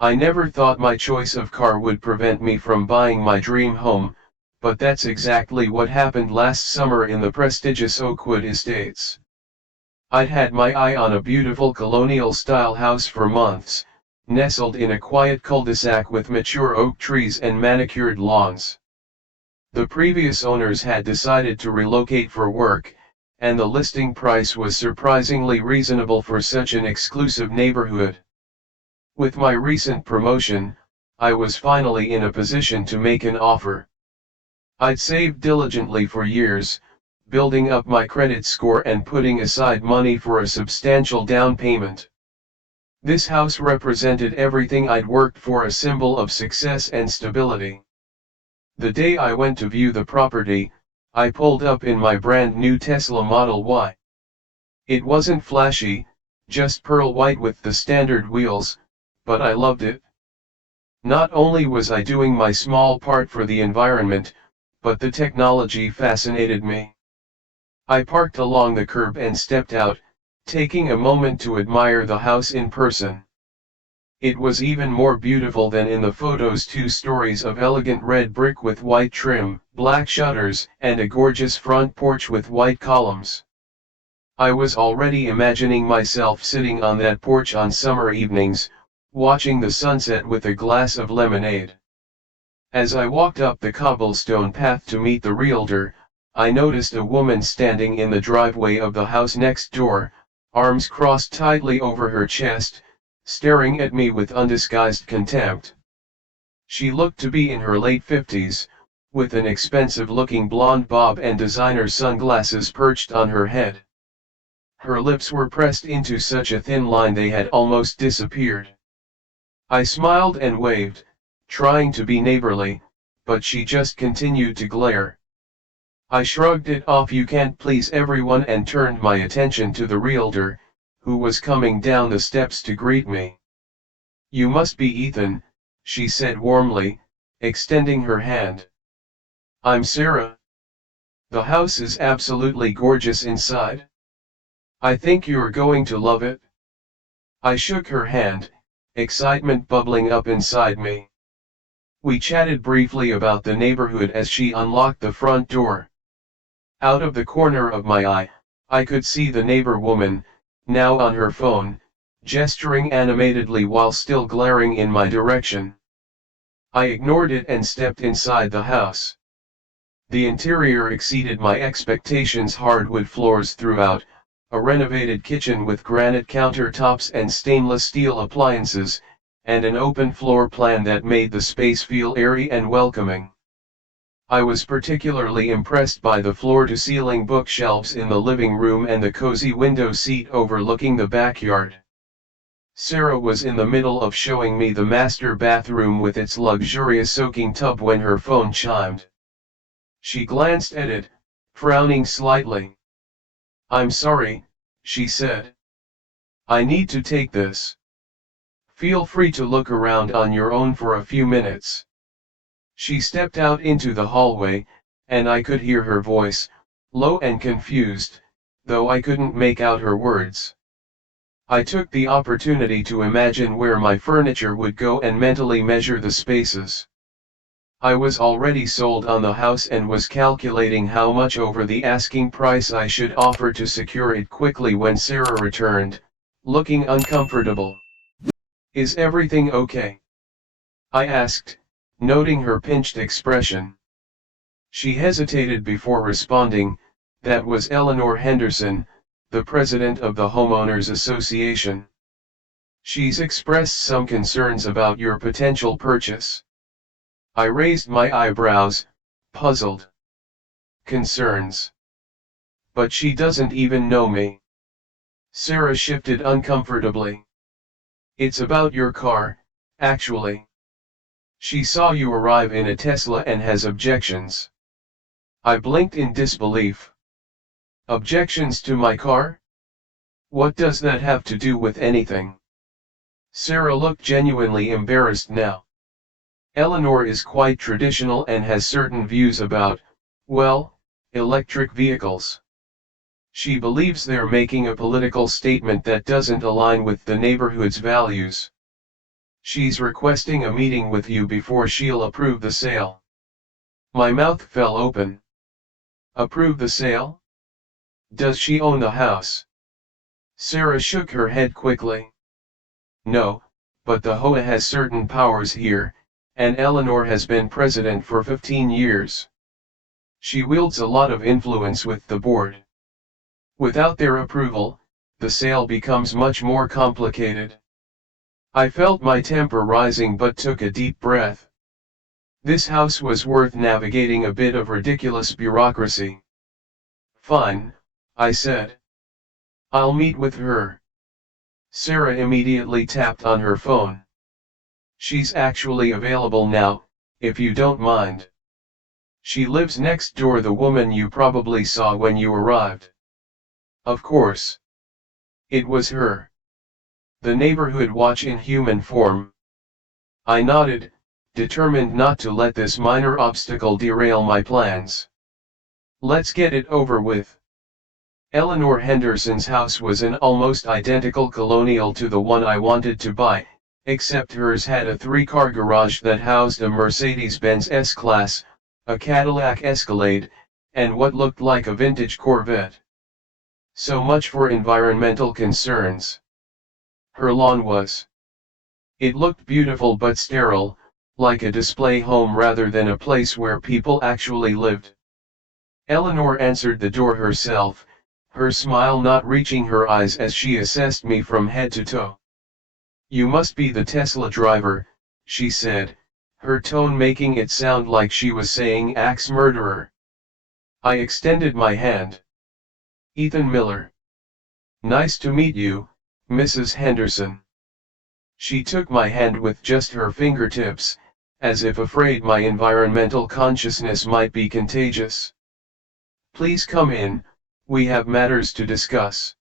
I never thought my choice of car would prevent me from buying my dream home, but that's exactly what happened last summer in the prestigious Oakwood Estates. I'd had my eye on a beautiful colonial-style house for months, nestled in a quiet cul-de-sac with mature oak trees and manicured lawns. The previous owners had decided to relocate for work, and the listing price was surprisingly reasonable for such an exclusive neighborhood. With my recent promotion, I was finally in a position to make an offer. I'd saved diligently for years, building up my credit score and putting aside money for a substantial down payment. This house represented everything I'd worked for, a symbol of success and stability. The day I went to view the property, I pulled up in my brand new Tesla Model Y. It wasn't flashy, just pearl white with the standard wheels, but I loved it. Not only was I doing my small part for the environment, but the technology fascinated me. I parked along the curb and stepped out, taking a moment to admire the house in person. It was even more beautiful than in the photos. 2 stories of elegant red brick with white trim, black shutters, and a gorgeous front porch with white columns. I was already imagining myself sitting on that porch on summer evenings, watching the sunset with a glass of lemonade. As I walked up the cobblestone path to meet the realtor, I noticed a woman standing in the driveway of the house next door, arms crossed tightly over her chest, staring at me with undisguised contempt. She looked to be in her late 50s, with an expensive-looking blonde bob and designer sunglasses perched on her head. Her lips were pressed into such a thin line they had almost disappeared. I smiled and waved, trying to be neighborly, but she just continued to glare. I shrugged it off, "You can't please everyone," and turned my attention to the realtor, who was coming down the steps to greet me. "You must be Ethan," she said warmly, extending her hand. "I'm Sarah. The house is absolutely gorgeous inside. I think you're going to love it." I shook her hand, excitement bubbling up inside me. We chatted briefly about the neighborhood as she unlocked the front door. Out of the corner of my eye, I could see the neighbor woman, now on her phone, gesturing animatedly while still glaring in my direction. I ignored it and stepped inside the house. The interior exceeded my expectations: hardwood floors throughout, a renovated kitchen with granite countertops and stainless steel appliances, and an open floor plan that made the space feel airy and welcoming. I was particularly impressed by the floor-to-ceiling bookshelves in the living room and the cozy window seat overlooking the backyard. Sarah was in the middle of showing me the master bathroom with its luxurious soaking tub when her phone chimed. She glanced at it, frowning slightly. "I'm sorry," she said. "I need to take this. Feel free to look around on your own for a few minutes." She stepped out into the hallway, and I could hear her voice, low and confused, though I couldn't make out her words. I took the opportunity to imagine where my furniture would go and mentally measure the spaces. I was already sold on the house and was calculating how much over the asking price I should offer to secure it quickly when Sarah returned, looking uncomfortable. "Is everything okay?" I asked, noting her pinched expression. She hesitated before responding. "That was Eleanor Henderson, the president of the Homeowners Association. She's expressed some concerns about your potential purchase." I raised my eyebrows, puzzled. "Concerns? But she doesn't even know me." Sarah shifted uncomfortably. "It's about your car, actually. She saw you arrive in a Tesla and has objections." I blinked in disbelief. "Objections to my car? What does that have to do with anything?" Sarah looked genuinely embarrassed now. "Eleanor is quite traditional and has certain views about, well, electric vehicles. She believes they're making a political statement that doesn't align with the neighborhood's values." She's requesting a meeting with you before she'll approve the sale. My mouth fell open. Approve the sale? Does she own the house? Sarah shook her head quickly. No, but the HOA has certain powers here, and Eleanor has been president for 15 years. She wields a lot of influence with the board. Without their approval, the sale becomes much more complicated. I felt my temper rising but took a deep breath. This house was worth navigating a bit of ridiculous bureaucracy. Fine, I said. I'll meet with her. Sarah immediately tapped on her phone. She's actually available now, if you don't mind. She lives next door, the woman you probably saw when you arrived. Of course. It was her. The neighborhood watch in human form. I nodded, determined not to let this minor obstacle derail my plans. Let's get it over with. Eleanor Henderson's house was an almost identical colonial to the one I wanted to buy, except hers had a 3-car garage that housed a Mercedes-Benz S-Class, a Cadillac Escalade, and what looked like a vintage Corvette. So much for environmental concerns. Her lawn was. It looked beautiful but sterile, like a display home rather than a place where people actually lived. Eleanor answered the door herself, her smile not reaching her eyes as she assessed me from head to toe. You must be the Tesla driver, she said, her tone making it sound like she was saying axe murderer. I extended my hand. Ethan Miller. Nice to meet you, Mrs. Henderson. She took my hand with just her fingertips, as if afraid my environmental consciousness might be contagious. Please come in, we have matters to discuss.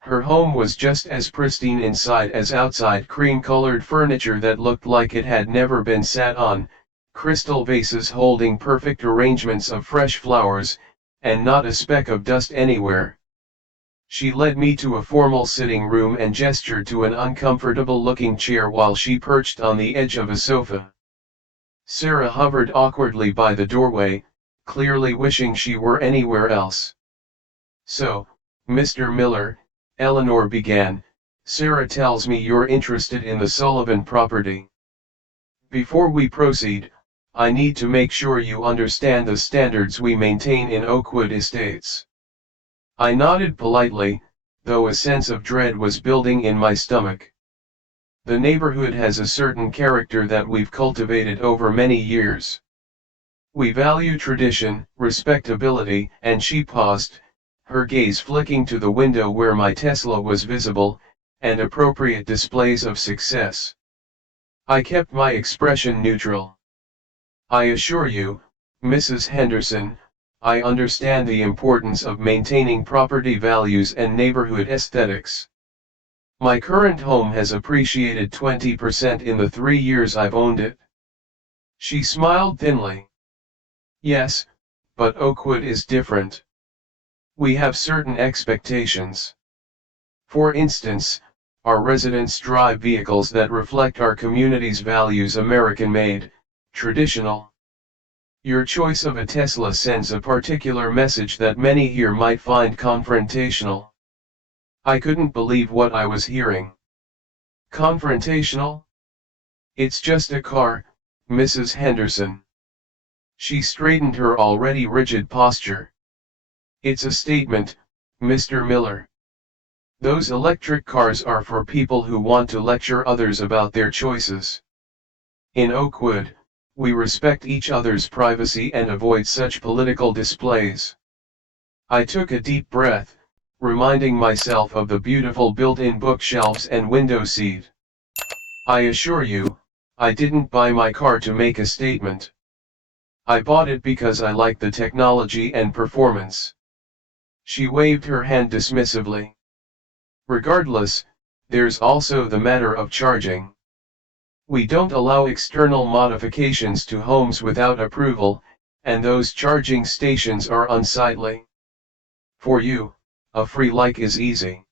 Her home was just as pristine inside as outside, cream-colored furniture that looked like it had never been sat on, crystal vases holding perfect arrangements of fresh flowers, and not a speck of dust anywhere. She led me to a formal sitting room and gestured to an uncomfortable-looking chair while she perched on the edge of a sofa. Sarah hovered awkwardly by the doorway, clearly wishing she were anywhere else. So, Mr. Miller, Eleanor began, Sarah tells me you're interested in the Sullivan property. Before we proceed, I need to make sure you understand the standards we maintain in Oakwood Estates. I nodded politely, though a sense of dread was building in my stomach. The neighborhood has a certain character that we've cultivated over many years. We value tradition, respectability, and she paused, her gaze flicking to the window where my Tesla was visible, and appropriate displays of success. I kept my expression neutral. I assure you, Mrs. Henderson, I understand the importance of maintaining property values and neighborhood aesthetics. My current home has appreciated 20% in the 3 years I've owned it. She smiled thinly. Yes, but Oakwood is different. We have certain expectations. For instance, our residents drive vehicles that reflect our community's values: American-made, traditional. Your choice of a Tesla sends a particular message that many here might find confrontational. I couldn't believe what I was hearing. Confrontational? It's just a car, Mrs. Henderson. She straightened her already rigid posture. It's a statement, Mr. Miller. Those electric cars are for people who want to lecture others about their choices. In Oakwood, we respect each other's privacy and avoid such political displays. I took a deep breath, reminding myself of the beautiful built-in bookshelves and window seat. I assure you, I didn't buy my car to make a statement. I bought it because I like the technology and performance. She waved her hand dismissively. Regardless, there's also the matter of charging. We don't allow external modifications to homes without approval, and those charging stations are unsightly. For you, a free like is easy.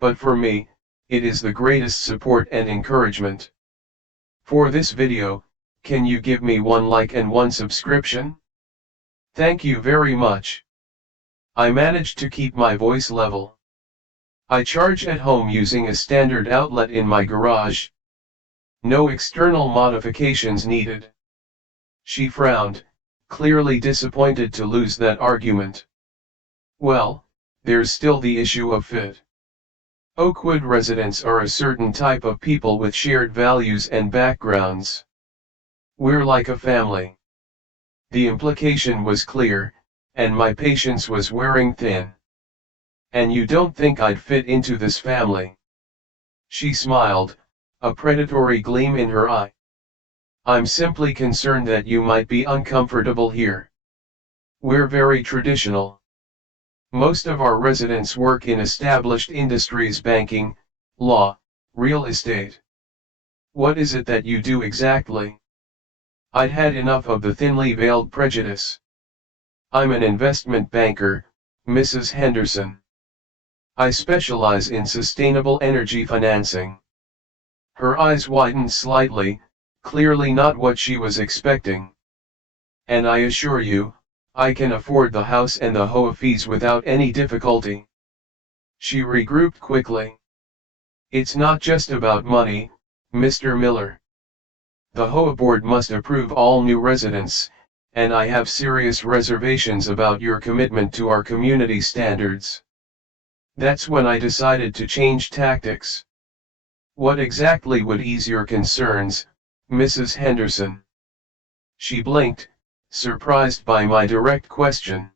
But for me, it is the greatest support and encouragement. For this video, can you give me one like and one subscription? Thank you very much. I managed to keep my voice level. I charge at home using a standard outlet in my garage. No external modifications needed. She frowned, clearly disappointed to lose that argument. Well, there's still the issue of fit. Oakwood residents are a certain type of people with shared values and backgrounds. We're like a family. The implication was clear, and my patience was wearing thin. And you don't think I'd fit into this family? She smiled, a predatory gleam in her eye. I'm simply concerned that you might be uncomfortable here. We're very traditional. Most of our residents work in established industries: banking, law, real estate. What is it that you do exactly? I'd had enough of the thinly veiled prejudice. I'm an investment banker, Mrs. Henderson. I specialize in sustainable energy financing. Her eyes widened slightly, clearly not what she was expecting. And I assure you, I can afford the house and the HOA fees without any difficulty. She regrouped quickly. It's not just about money, Mr. Miller. The HOA board must approve all new residents, and I have serious reservations about your commitment to our community standards. That's when I decided to change tactics. What exactly would ease your concerns, Mrs. Henderson? She blinked, surprised by my direct question.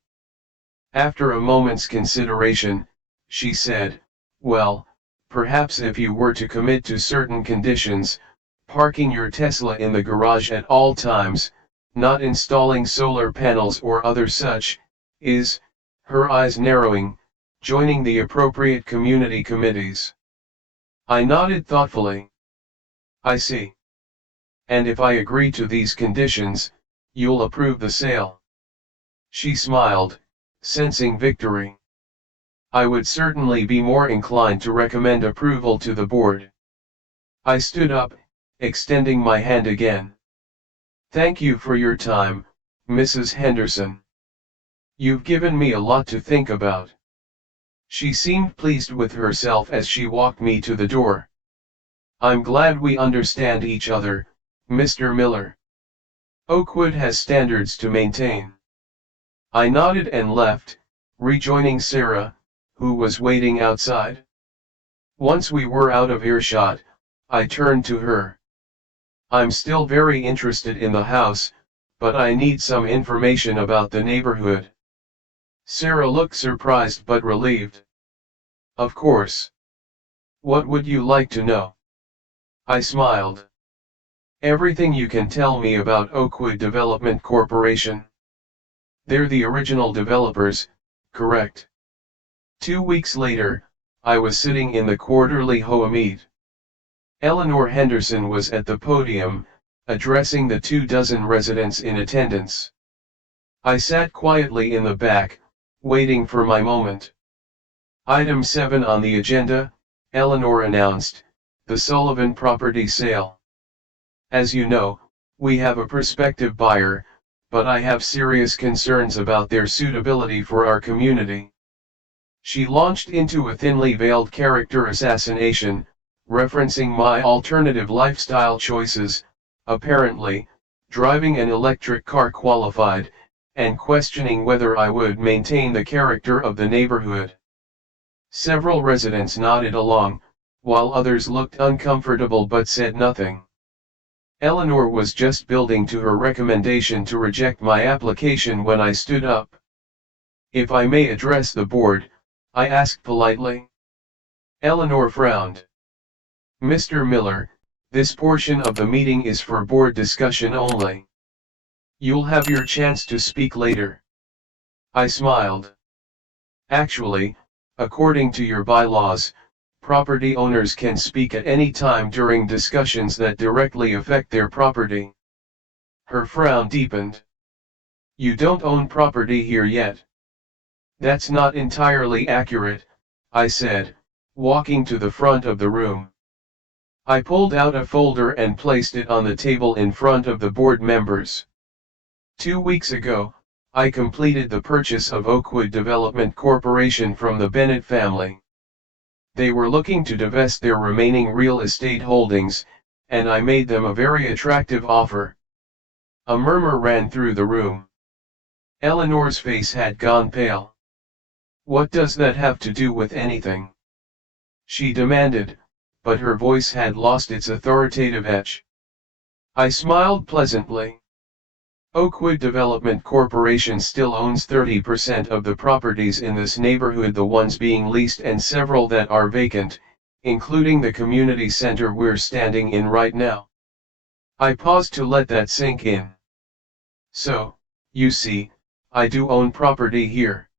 After a moment's consideration, she said, well, perhaps if you were to commit to certain conditions, parking your Tesla in the garage at all times, not installing solar panels or other such, her eyes narrowing, joining the appropriate community committees. I nodded thoughtfully. I see. And if I agree to these conditions, you'll approve the sale? She smiled, sensing victory. I would certainly be more inclined to recommend approval to the board. I stood up, extending my hand again. Thank you for your time, Mrs. Henderson. You've given me a lot to think about. She seemed pleased with herself as she walked me to the door. I'm glad we understand each other, Mr. Miller. Oakwood has standards to maintain. I nodded and left, rejoining Sarah, who was waiting outside. Once we were out of earshot, I turned to her. I'm still very interested in the house, but I need some information about the neighborhood. Sarah looked surprised but relieved. Of course. What would you like to know? I smiled. Everything you can tell me about Oakwood Development Corporation. They're the original developers, correct? 2 weeks later, I was sitting in the quarterly HOA meet. Eleanor Henderson was at the podium, addressing the 24 residents in attendance. I sat quietly in the back, waiting for my moment. Item 7 on the agenda, Eleanor announced, the Sullivan property sale. As you know, we have a prospective buyer, but I have serious concerns about their suitability for our community. She launched into a thinly veiled character assassination, referencing my alternative lifestyle choices, apparently, driving an electric car qualified, and questioning whether I would maintain the character of the neighborhood. Several residents nodded along, while others looked uncomfortable but said nothing. Eleanor was just building to her recommendation to reject my application when I stood up. If I may address the board, I asked politely. Eleanor frowned. Mr. Miller, this portion of the meeting is for board discussion only. You'll have your chance to speak later. I smiled. Actually, according to your bylaws, property owners can speak at any time during discussions that directly affect their property. Her frown deepened. You don't own property here yet. That's not entirely accurate, I said, walking to the front of the room. I pulled out a folder and placed it on the table in front of the board members. 2 weeks ago, I completed the purchase of Oakwood Development Corporation from the Bennett family. They were looking to divest their remaining real estate holdings, and I made them a very attractive offer. A murmur ran through the room. Eleanor's face had gone pale. "What does that have to do with anything?" she demanded, but her voice had lost its authoritative edge. I smiled pleasantly. Oakwood Development Corporation still owns 30% of the properties in this neighborhood, the ones being leased and several that are vacant, including the community center we're standing in right now. I paused to let that sink in. So, you see, I do own property here.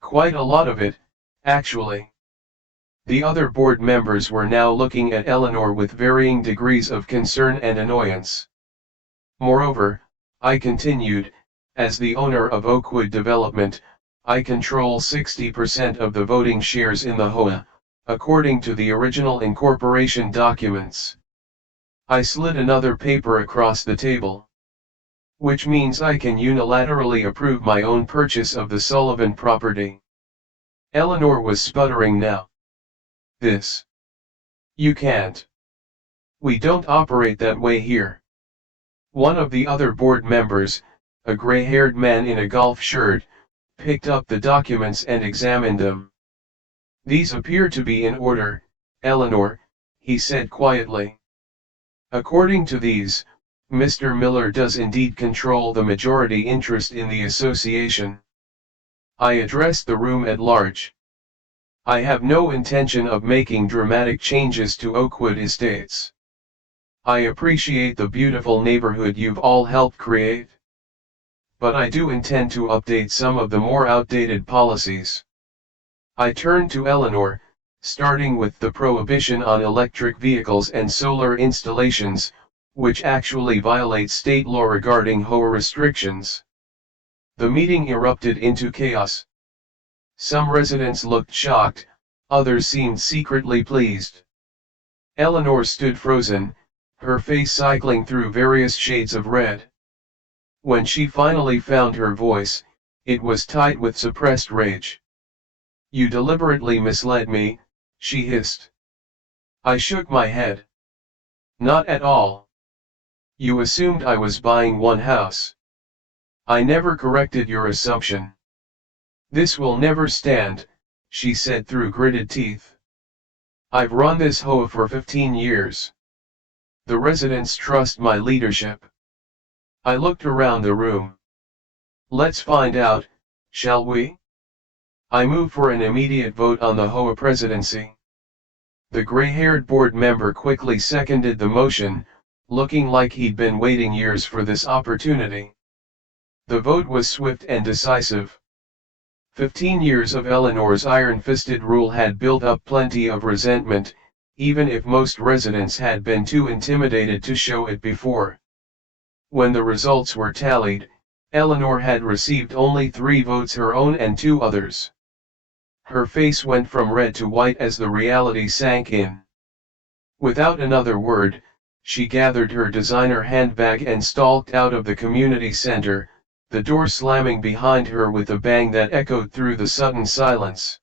Quite a lot of it, actually. The other board members were now looking at Eleanor with varying degrees of concern and annoyance. Moreover, I continued, as the owner of Oakwood Development, I control 60% of the voting shares in the HOA, according to the original incorporation documents. I slid another paper across the table. Which means I can unilaterally approve my own purchase of the Sullivan property. Eleanor was sputtering now. This. You can't. We don't operate that way here. One of the other board members, a gray-haired man in a golf shirt, picked up the documents and examined them. These appear to be in order, Eleanor, he said quietly. According to these, Mr. Miller does indeed control the majority interest in the association. I addressed the room at large. I have no intention of making dramatic changes to Oakwood Estates. I appreciate the beautiful neighborhood you've all helped create. But I do intend to update some of the more outdated policies. I turned to Eleanor, starting with the prohibition on electric vehicles and solar installations, which actually violate state law regarding HOA restrictions. The meeting erupted into chaos. Some residents looked shocked, others seemed secretly pleased. Eleanor stood frozen, her face cycling through various shades of red. When she finally found her voice, it was tight with suppressed rage. "You deliberately misled me," she hissed. I shook my head. "Not at all. You assumed I was buying one house. I never corrected your assumption." "This will never stand," she said through gritted teeth. "I've run this HOA for 15 years. The residents trust my leadership." I looked around the room. "Let's find out, shall we?" I moved for an immediate vote on the HOA presidency. The gray-haired board member quickly seconded the motion, looking like he'd been waiting years for this opportunity. The vote was swift and decisive. 15 years of Eleanor's iron-fisted rule had built up plenty of resentment, even if most residents had been too intimidated to show it before. When the results were tallied, Eleanor had received only 3 votes, her own and 2 others. Her face went from red to white as the reality sank in. Without another word, she gathered her designer handbag and stalked out of the community center, the door slamming behind her with a bang that echoed through the sudden silence.